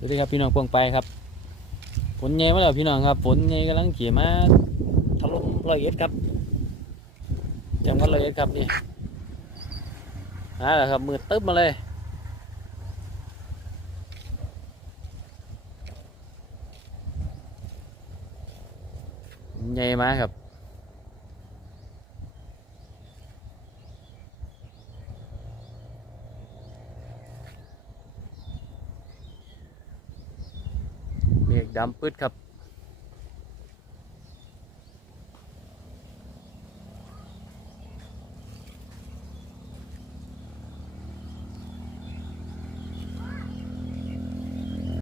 สวัสดีครับพี่น้องปวงไปครับฝนใหญ่มาแล้วพี่น้องครับฝนใหญ่กำลังเขี่ยมาถล่มร้อยเอ็ดครับจังหวัดร้อยเอ็ดครับนี่แล้วครับมือตึ๊บมาเลยใหญ่มาครับเมฆดำปึ๊ดครับ